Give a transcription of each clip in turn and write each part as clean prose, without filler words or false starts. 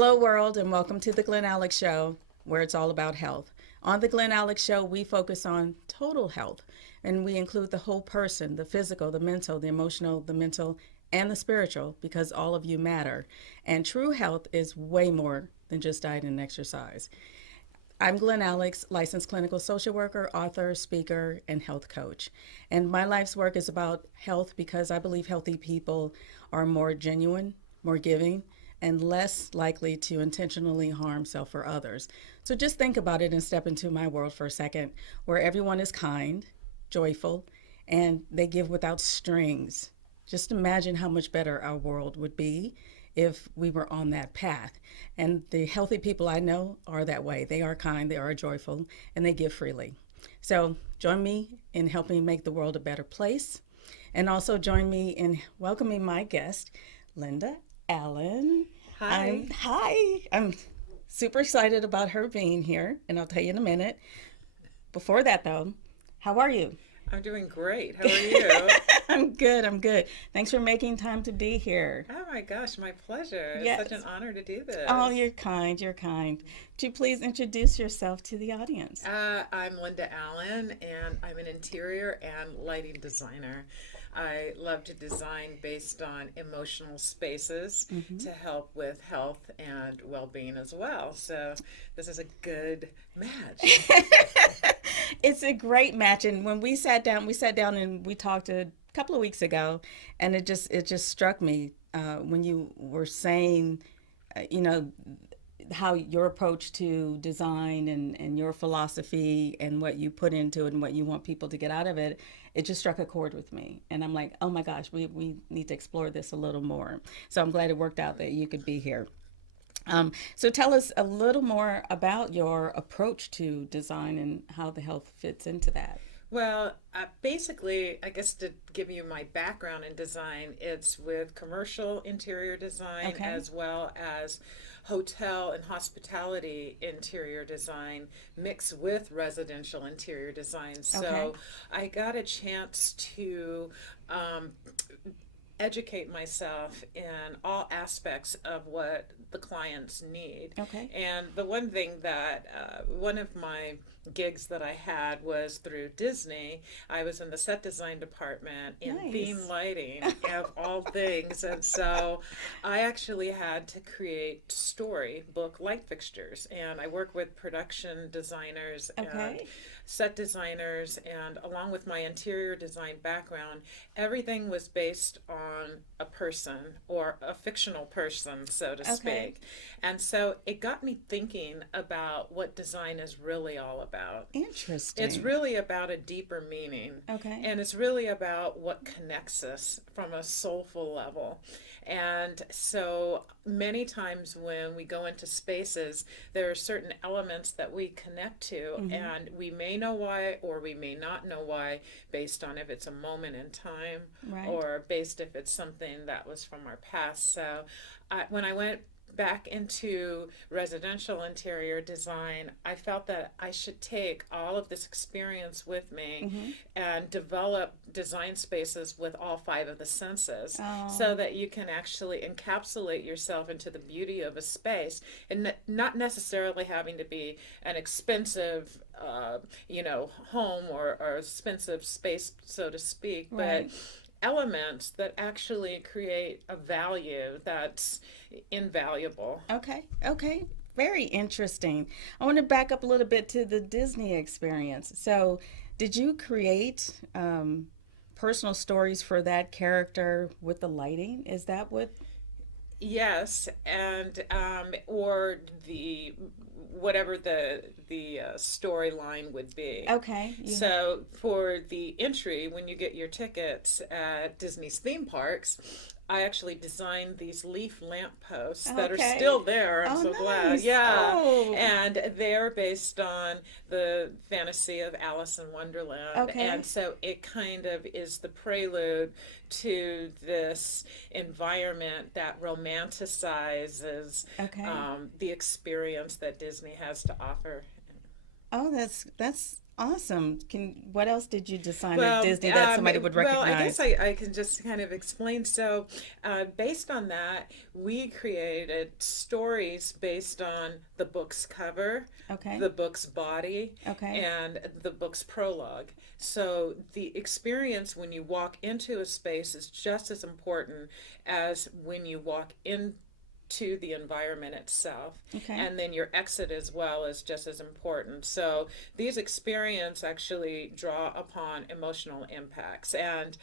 Hello, world, and welcome to the Glen Alex Show, where it's all about health. On the Glen Alex Show, we focus on total health, and we include the whole person, the physical, the mental, the emotional, the mental, and the spiritual, because all of you matter. And true health is way more than just diet and exercise. I'm Glen Alex, licensed clinical social worker, author, speaker, and health coach. And my life's work is about health because I believe healthy people are more genuine, more giving, and less likely to intentionally harm self or others. So just think about it and step into my world for a second, where everyone is kind, joyful, and they give without strings. Just imagine how much better our world would be if we were on that path. And the healthy people I know are that way. They are kind, they are joyful, and they give freely. So join me in helping make the world a better place. And also join me in welcoming my guest, Linda Allen. Hi. I'm super excited about her being here, and I'll tell you in a minute. Before that, though, how are you? I'm doing great. How are you? I'm good. I'm good. Thanks for making time to be here. Oh my gosh, my pleasure. It's such an Yes. honor to do Oh, this. you're kind. You're kind. Would you please introduce yourself to the audience? I'm Linda Allen, and I'm an interior and lighting designer. I love to design based on emotional spaces to help with health and well being as well. So, this is a good match. It's a great match, and when we sat down and we talked a couple of weeks ago, and it just struck me when you were saying, you know, how your approach to design and your philosophy and what you put into it and what you want people to get out of it, it just struck a chord with me. And I'm like, oh my gosh, we need to explore this a little more. So I'm glad it worked out that you could be here. So tell us a little more about your approach to design and how the health fits into that. Well, basically, I guess to give you my background in design, it's with commercial interior design Okay. as well as hotel and hospitality interior design mixed with residential interior design. Okay. So I got a chance to um, educate myself in all aspects of what the clients need. Okay. And the one thing that one of my gigs that I had was through Disney. I was in the set design department in theme Nice. lighting of all things. And so I actually had to create storybook light fixtures. And I work with production designers and Okay. set designers, and along with my interior design background, everything was based on a person or a fictional person, so to Okay. speak. And so it got me thinking about what design is really all about. It's Interesting. really about a deeper meaning, Okay. and it's really about what connects us from a soulful level. And so many times when we go into spaces, there are certain elements that we connect to, Mm-hmm. and we may know why or we may not know why, based on if it's a moment in time Right. or based if it's something that was from our past. So when I went back into residential interior design, I felt that I should take all of this experience with me Mm-hmm. and develop design spaces with all five of the senses Oh, so that you can actually encapsulate yourself into the beauty of a space and not necessarily having to be an expensive home or expensive space, so to speak, but right. elements that actually create a value that's invaluable. Okay. Okay. Very interesting. I want to back up a little bit to the Disney experience. So, did you create personal stories for that character with the lighting? Is that what? Yes, and or the whatever the storyline would be. Okay. You. So for the entry, when you get your tickets at Disney's theme parks, I actually designed these leaf lamp posts that are Okay. still there. I'm so Oh, glad. nice. Yeah. Oh. And they're based on the fantasy of Alice in Wonderland. And Okay. so it kind of is the prelude to this environment that romanticizes Okay. the experience that Disney has to offer. Oh, that's Awesome. What else did you design at Well, Disney that somebody would I guess recognize? I can just kind of explain. So, based on that, we created stories based on the book's cover, Okay. the book's body, Okay. and the book's prologue. So, the experience when you walk into a space is just as important as when you walk in to the environment itself, Okay. and then your exit as well is just as important. So these experiences actually draw upon emotional impacts, and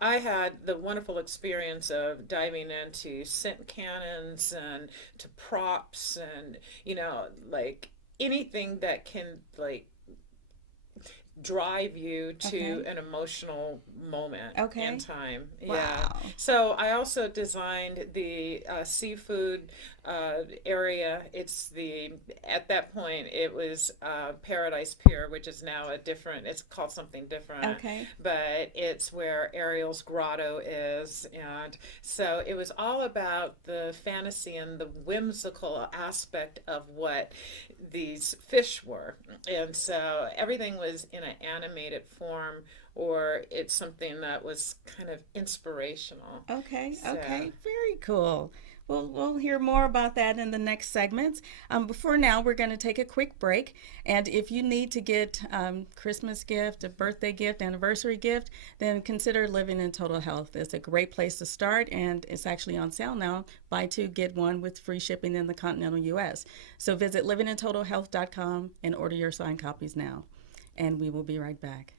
I had the wonderful experience of diving into scent cannons and to props, and like anything that can like drive you to Okay. an emotional moment in Okay. time. Yeah. Wow. So I also designed the seafood area. At that point, it was Paradise Pier, which is now it's called something different, Okay. but it's where Ariel's grotto is. And so it was all about the fantasy and the whimsical aspect of what these fish were. And so everything was in an animated form, or it's something that was kind of inspirational. Okay. So, Okay. Very cool. Well, we'll hear more about that in the next segments. Before now, we're going to take a quick break. And if you need to get Christmas gift, a birthday gift, anniversary gift, then consider Living in Total Health. It's a great place to start, and it's actually on sale now. Buy two, get one with free shipping in the continental U.S. So visit livingintotalhealth.com and order your signed copies now. And we will be right back.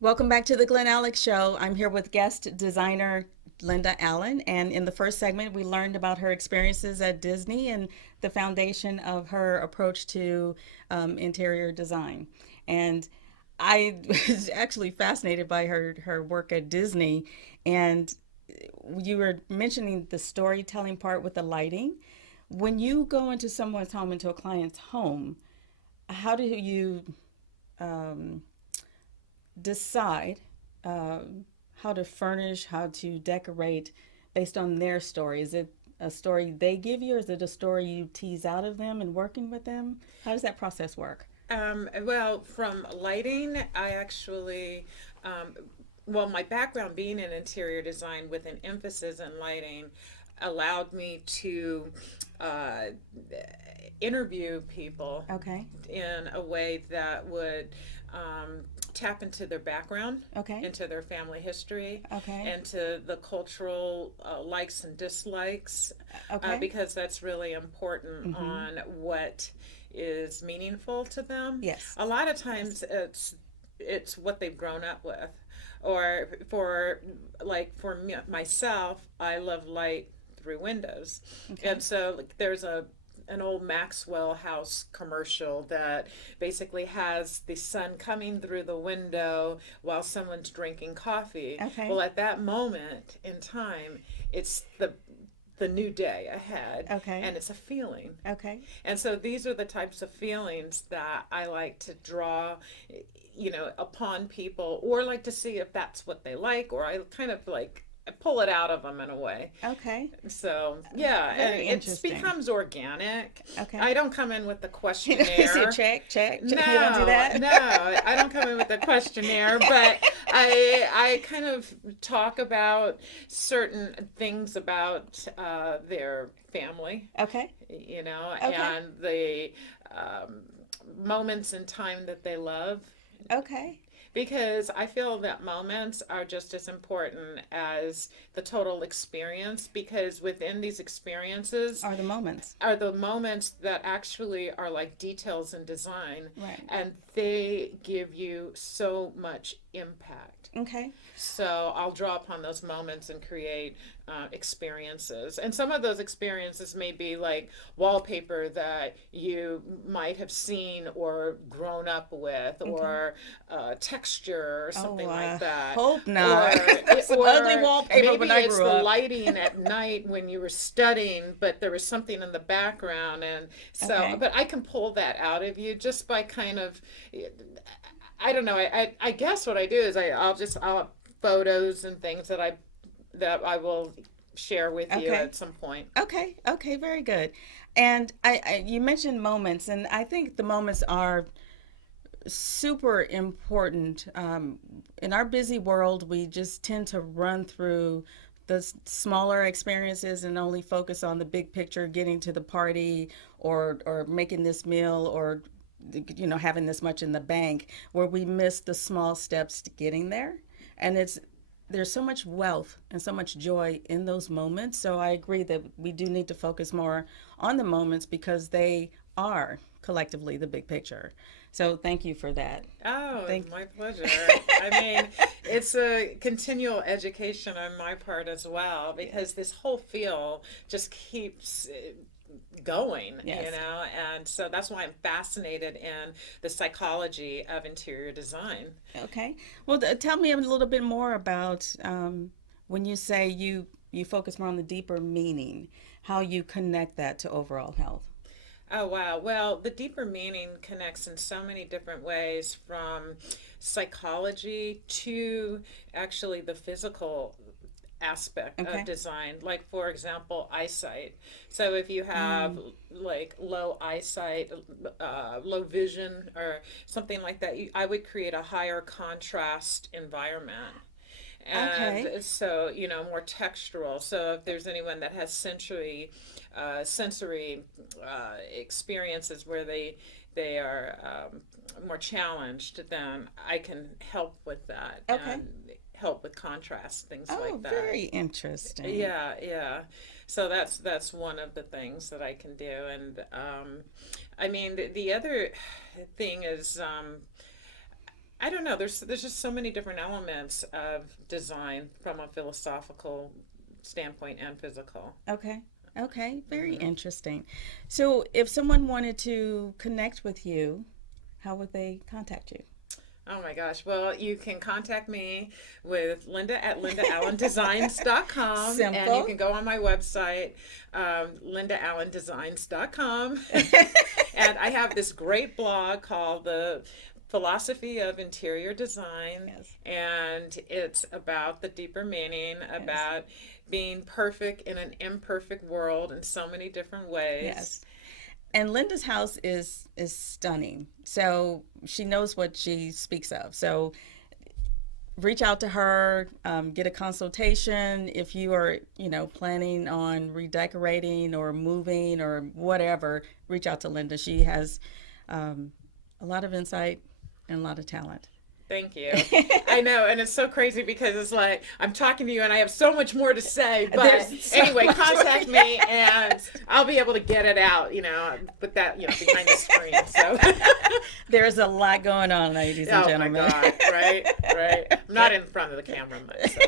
Welcome back to the Glen Alex Show. I'm here with guest designer Linda Allen, and in the first segment, we learned about her experiences at Disney and the foundation of her approach to interior design. And I was actually fascinated by her work at Disney, and you were mentioning the storytelling part with the lighting. When you go into someone's home, into a client's home, how do you um, decide how to furnish, how to decorate based on their story? Is it a story they give you, or is it a story you tease out of them and working with them? How does that process work? well, from lighting, I actually, my background being in interior design with an emphasis in lighting allowed me to uh, interview people Okay. in a way that would tap into their background, Okay. into their family history, Okay. into the cultural likes and dislikes, Okay. because that's really important Mm-hmm. on what is meaningful to them. Yes. A lot of Yes. times it's what they've grown up with, or for me, myself, I love light through windows, Okay. and so like, there's an old Maxwell House commercial that basically has the sun coming through the window while someone's drinking coffee. Okay. Well, at that moment in time, it's the new day ahead, Okay. and it's a feeling. Okay. And so these are the types of feelings that I like to draw, upon people, or like to see if that's what they like, or I kind of like I pull it out of them in a way. Okay. So yeah, and Very it interesting. becomes organic. Okay. I don't come in with the You see, questionnaire. check. No, You don't do that? no, I don't come in with the questionnaire, but I kind of talk about certain things about their family, Okay. Okay. and the um, moments in time that they love, Okay. because I feel that moments are just as important as the total experience, because within these experiences Are the moments. are the moments that actually are like details in design, Right. and they give you so much impact. Okay. So I'll draw upon those moments and create experiences. And some of those experiences may be like wallpaper that you might have seen or grown up with, Okay. or texture or something like that. Hope not. Some Or ugly wallpaper maybe when I it's grew the up. lighting at night when you were studying, but there was something in the background. And so, Okay. but I can pull that out of you just by kind of I don't know. I guess what I do is I'll have photos and things that I will share with you Okay. at some point. Okay. Okay. Very good. And you mentioned moments, and I think the moments are super important. In our busy world, we just tend to run through the smaller experiences and only focus on the big picture, getting to the party or making this meal or having this much in the bank, where we miss the small steps to getting there. And there's so much wealth and so much joy in those moments. So I agree that we do need to focus more on the moments because they are collectively the big picture. So thank you for that. Oh, Thank my pleasure. I mean, it's a continual education on my part as well because this whole field just keeps going, Yes. and so that's why I'm fascinated in the psychology of interior design. Okay. Well, tell me a little bit more about when you say you focus more on the deeper meaning, how you connect that to overall health. Oh, wow. Well, the deeper meaning connects in so many different ways from psychology to actually the physical aspect of Okay. design, like for example eyesight. So if you have like low eyesight, low vision or something like that, I would create a higher contrast environment, and Okay. so more textural. So if there's anyone that has sensory experiences where they are more challenged, then I can help with that Okay. and help with contrast, things Oh, like that. very interesting. Yeah, yeah. So that's one of the things that I can do, and I mean the other thing is I don't know. There's just so many different elements of design from a philosophical standpoint and physical. Okay. Okay. Very Hmm. interesting. So, if someone wanted to connect with you, how would they contact you? Oh my gosh. Well, you can contact me with Linda at lindaallendesigns.com, and you Simple. can go on my website, lindaallendesigns.com. And I have this great blog called The Philosophy of Interior Design, Yes. and it's about the deeper meaning, Yes. about being perfect in an imperfect world in so many different ways. Yes. And Linda's house is stunning. So she knows what she speaks of. So reach out to her, get a consultation if you are, planning on redecorating or moving or whatever. Reach out to Linda. She has a lot of insight and a lot of talent. Thank you. I know, and it's so crazy because it's like I'm talking to you and I have so much more to say. But There's so anyway, much contact more. me and I'll be able to get it out, put that, behind the screen. So, There's a lot going on, ladies and oh my gentlemen. God, right, right. I'm not in front of the camera much. So.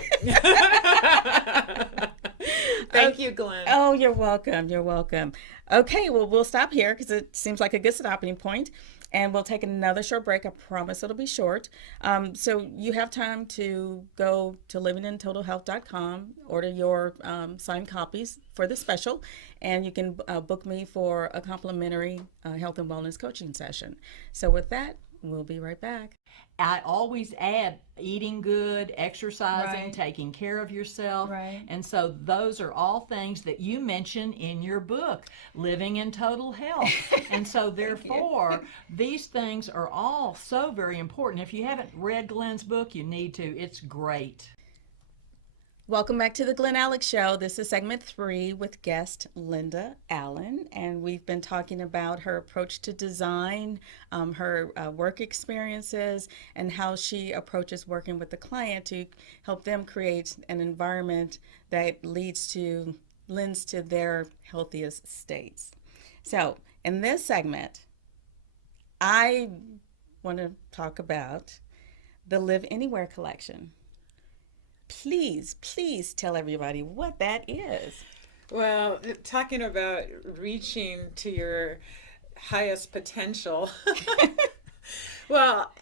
Thank you, Glenn. Oh, you're welcome. You're welcome. Okay, well, we'll stop here because it seems like a good stopping point, and we'll take another short break. I promise it'll be short. So you have time to go to livingintotalhealth.com, order your signed copies for the special, and you can book me for a complimentary health and wellness coaching session. So with that, we'll be right back. I always add eating good, exercising, Right. taking care of yourself. Right. And so those are all things that you mention in your book, Living in Total Health. And so therefore, these things are all so very important. If you haven't read Glenn's book, you need to. It's great. Welcome back to the Glen Alex Show. This is segment 3 with guest Linda Allen, and we've been talking about her approach to design, her work experiences, and how she approaches working with the client to help them create an environment that lends to their healthiest states. So, in this segment, I want to talk about the Live Anywhere collection. Please tell everybody what that is. Well, talking about reaching to your highest potential. Well,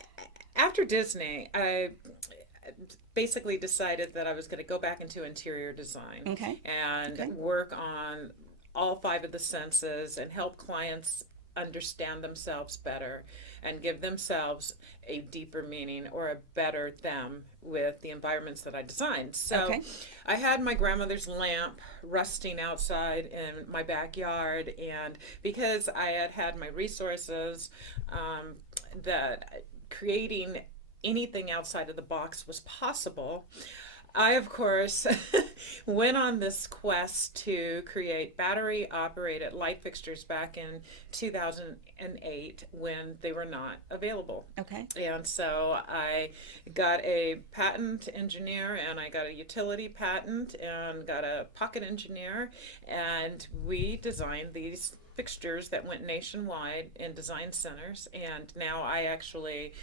after Disney, I basically decided that I was going to go back into interior design Okay. and Okay. work on all 5 of the senses and help clients understand themselves better and give themselves a deeper meaning or a better them with the environments that I designed. So Okay. I had my grandmother's lamp rusting outside in my backyard, and because I had my resources, that creating anything outside of the box was possible. I, of course, went on this quest to create battery operated light fixtures back in 2008 when they were not available. Okay. And so I got a patent engineer and I got a utility patent and got a pocket engineer, and we designed these fixtures that went nationwide in design centers, and now I actually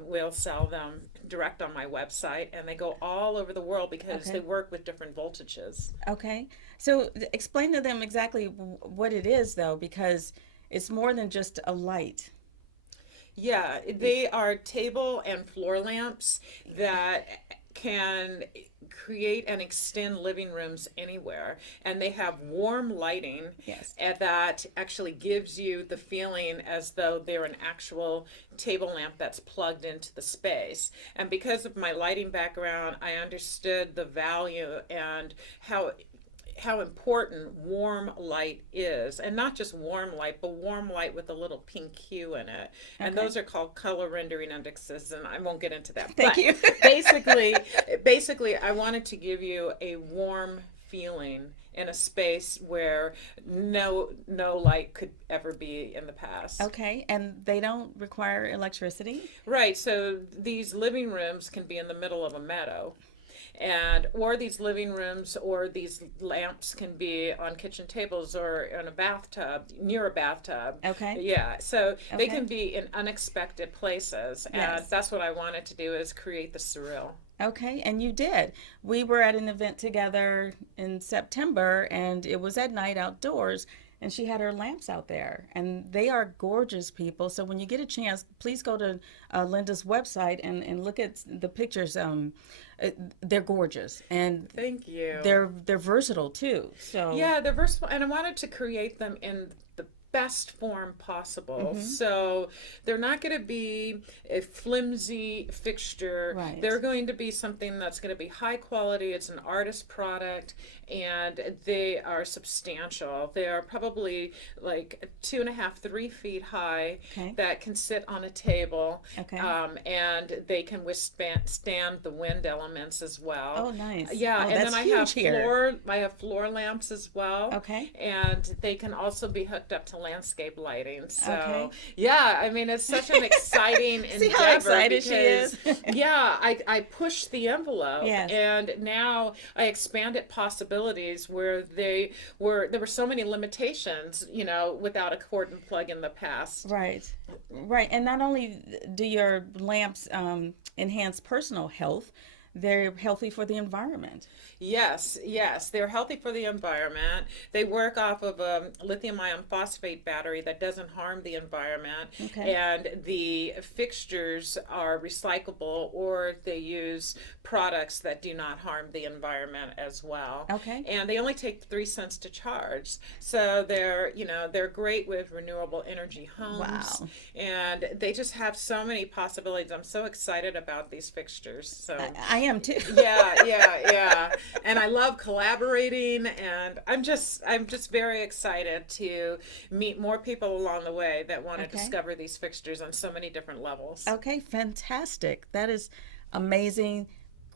will sell them direct on my website, and they go all over the world because Okay. they work with different voltages. Okay. So explain to them exactly what it is, though, because it's more than just a light. Yeah, they are table and floor lamps that can create and extend living rooms anywhere, and they have warm lighting. Yes. And that actually gives you the feeling as though they're an actual table lamp that's plugged into the space. And because of my lighting background, I understood the value and how important warm light is, and not just warm light, but warm light with a little pink hue in it. And Okay. those are called color rendering indexes, and I won't get into that. Thank But you. basically, I wanted to give you a warm feeling in a space where no light could ever be in the past. Okay. And they don't require electricity? Right. So these living rooms can be in the middle of a meadow. And or these living rooms or these lamps can be on kitchen tables or in a bathtub, near a bathtub. Okay. Yeah, so they Okay. can be in unexpected places, and Yes. that's what I wanted to do, is create the surreal. Okay, and you did. We were at an event together in September, and it was at night outdoors, and she had her lamps out there, and they are gorgeous, people. So when you get a chance, please go to Linda's website and look at the pictures. They're gorgeous, and Thank you. they're versatile too. So Yeah, they're versatile, and I wanted to create them in the best form possible. So they're not going to be a flimsy fixture. Right. They're going to be something that's going to be high quality. It's an artist product, and they are substantial. They are probably like 2.5, 3 feet high, Okay. that can sit on a table. Okay. And they can withstand the wind elements as well. Oh, nice. Yeah, Oh, and that's then huge here. I have floor lamps as well. Okay. And they can also be hooked up to landscape lighting. So Okay. yeah, I mean, it's such an exciting See endeavor. how excited she because, is? yeah, I pushed the envelope. Yes. And now I expanded possibilities where there were so many limitations, without a cord and plug in the past. Right, right. And not only do your lamps enhance personal health, they're healthy for the environment. Yes, they're healthy for the environment. They work off of a lithium ion phosphate battery that doesn't harm the environment. Okay. And the fixtures are recyclable, or they use products that do not harm the environment as well. Okay. And they only take 3 cents to charge. So they're great with renewable energy homes. Wow. And they just have so many possibilities. I'm so excited about these fixtures. So I am too. yeah. And I love collaborating, and I'm just very excited to meet more people along the way that want to Okay. discover these fixtures on so many different levels. Okay, fantastic. That is amazing.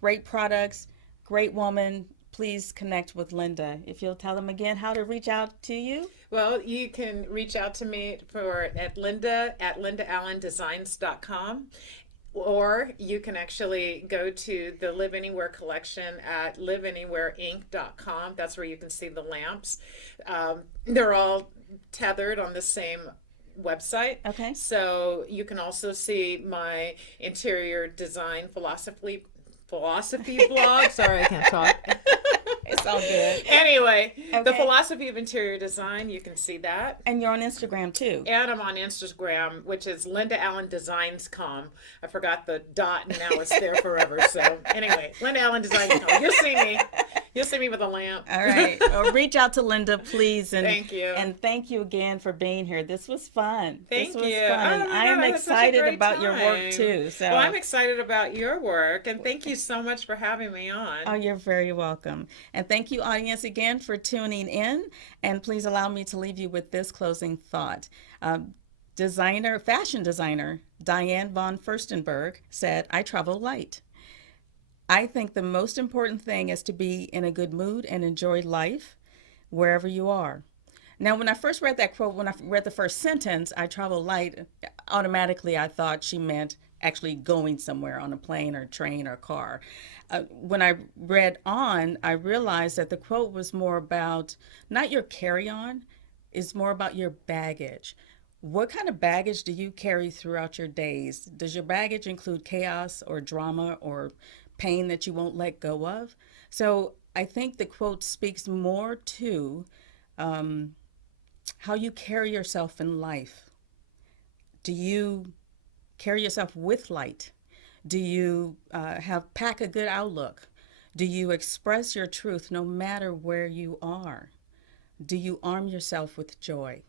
Great products, great woman. Please connect with Linda. If you'll tell them again how to reach out to you. Well, you can reach out to me at linda@lindaallendesigns.com. Or you can actually go to the Live Anywhere collection at liveanywhereinc.com. That's where you can see the lamps. They're all tethered on the same website. Okay. So you can also see my interior design philosophy blog. Sorry, I can't talk. It's all good. Anyway, the Okay. philosophy of interior design, you can see that. And you're on Instagram too. And I'm on Instagram, which is LindaAllenDesigns.com. I forgot the dot, and now it's there forever. So anyway, LindaAllenDesigns.com. You'll see me. You'll see me with a lamp. All right. Well, reach out to Linda, please. And Thank you. And thank you again for being here. This was fun. Thank this was you. fun. Oh And my I God, am I had such a excited great about your work time. too. So Well, I'm excited about your work, and thank you so much for having me on. oh, you're very welcome. And thank you, audience, again for tuning in. And please allow me to leave you with this closing thought. Fashion designer Diane von Furstenberg said, "I travel light." I think the most important thing is to be in a good mood and enjoy life wherever you are. Now, when I first read that quote, when I read the first sentence, "I travel light," automatically I thought she meant actually going somewhere on a plane or train or car. When I read on, I realized that the quote was more about not your carry on, it's more about your baggage. What kind of baggage do you carry throughout your days? Does your baggage include chaos or drama or pain that you won't let go of? So I think the quote speaks more to how you carry yourself in life. Do you carry yourself with light? Do you pack a good outlook? Do you express your truth no matter where you are? Do you arm yourself with joy?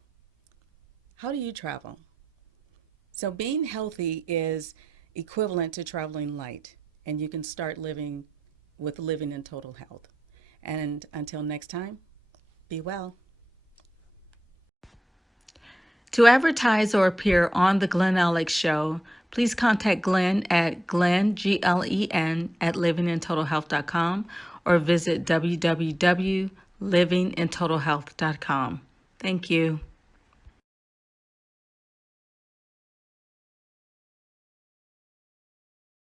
How do you travel? So being healthy is equivalent to traveling light, and you can start living in total health. And until next time, be well. To advertise or appear on The Glen Alex Show, please contact Glen at Glen, at livingintotalhealth.com or visit www.livingintotalhealth.com. Thank you.